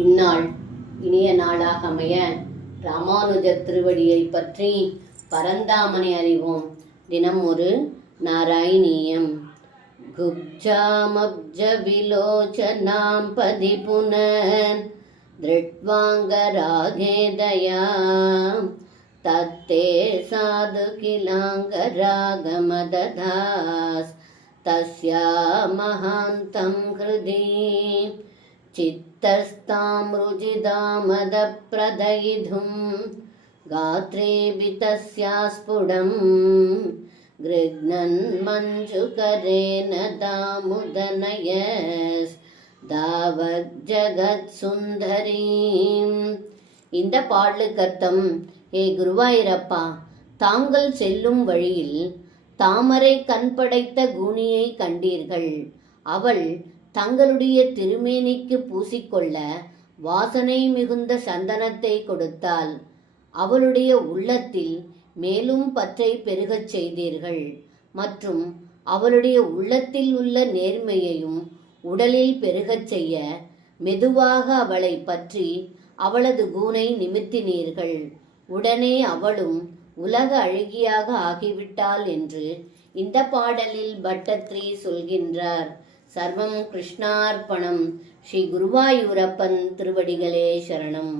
இந்நாள் இனிய நாளாக அமைய ராமானுஜர் திருவடியை பற்றி பரந்தாமனை அறிவோம். தினம் ஒரு நாராயணீயம். குப்ஜாமப்ஜ விலோச்சனாம் பதி புனர் திருட்வாங்கராகேதயா தத்தே சாது கிலாங்கராகமததாஸ் தஸ்யா மகாந்தம் ஹிருதி चित्तस्तामृजिदामदप्रदयिधुं गात्रेऽपि तस्या स्फुटं गृह्णन् मञ्जुकरेण தாவஜகத்சுந்தரீம். இந்த பாடலுக்கர்த்தம்: ஏ குருவாயிரப்பா, தாங்கள் செல்லும் வழியில் தாமரை கண் படைத்த கூனியை கண்டீர்கள். அவள் தங்களுடைய திருமேனிக்கு பூசிக்கொள்ள வாசனை மிகுந்த சந்தனத்தை கொடுத்தாள். அவளுடைய உள்ளத்தில் மேலும் பற்றை பெருகச் செய்தீர்கள். மற்றும் அவளுடைய உள்ளத்தில் உள்ள நேர்மையையும் உடலில் பெருகச் செய்ய மெதுவாக அவளை பற்றி அவளது கூனை நிமித்தினீர்கள். உடனே அவளும் உலக அழகியாக ஆகிவிட்டாள் என்று இந்த பாடலில் பட்டத்ரி சொல்கின்றார். சர்வம் கிருஷ்ணார்ப்பணம். ஸ்ரீ குருவாயூரப்பன் திருவடிகளே சரணம்.